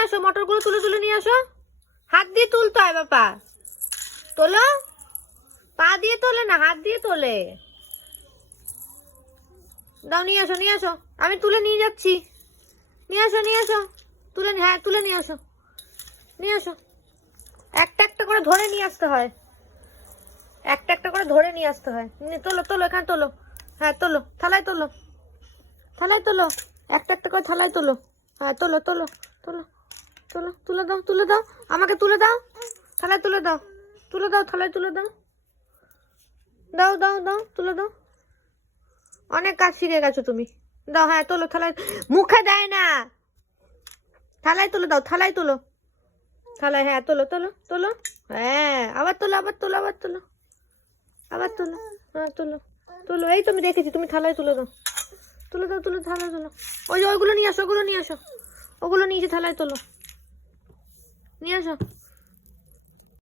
নিয়ে আসো, মটরগুলো তুলে তুলে নিয়ে আসো। হাত দিয়ে তুলতে হয় বাবা, তোলো। পা দিয়ে তোলে না, হাত দিয়ে তোলে। দাও, নিয়ে আসো নিয়ে আসো, আমি তুলে নিয়ে যাচ্ছি। নিয়ে আসো নিয়ে আসো, তুলে, হ্যাঁ তুলে নিয়ে আসো, নিয়ে আসো। একটা একটা করে ধরে নিয়ে আসতে হয়, একটা একটা করে ধরে নিয়ে আসতে হয়। তোলো তোলো, এখানে তোলো, হ্যাঁ তোলো, থালায় তোলো, থালায় তোলো, একটা একটা করে থালায় তোলো। হ্যাঁ তোলো তোলো তোলো, তোলো, তুলে দাও তুলে দাও, আমাকে তুলে দাও, থালায় তুলে দাও, তুলে দাও, থালায় তুলে দাও, দাও দাও দাও, তুলে দাও। অনেক কাজ শিখে গেছো তুমি, দাও। হ্যাঁ তোলো, থালায়, মুখে দেয় না, থালায় তুলে দাও, থালায় তোলো, থালায়, হ্যাঁ তোলো তোলো তোলো, হ্যাঁ আবার তোলো, আবার তোলো, আবার তোলো, আবার তোলো, হ্যাঁ তোলো তোলো। এই তো আমি দেখেছি, তুমি থালায় তুলে দাও, তুলে দাও, তুলে থালায় তোলো। ওই যে ওইগুলো নিয়ে আসো, ওগুলো নিয়ে আসো, ওগুলো নিয়ে থালায় তোলো, নিয়ে আসো।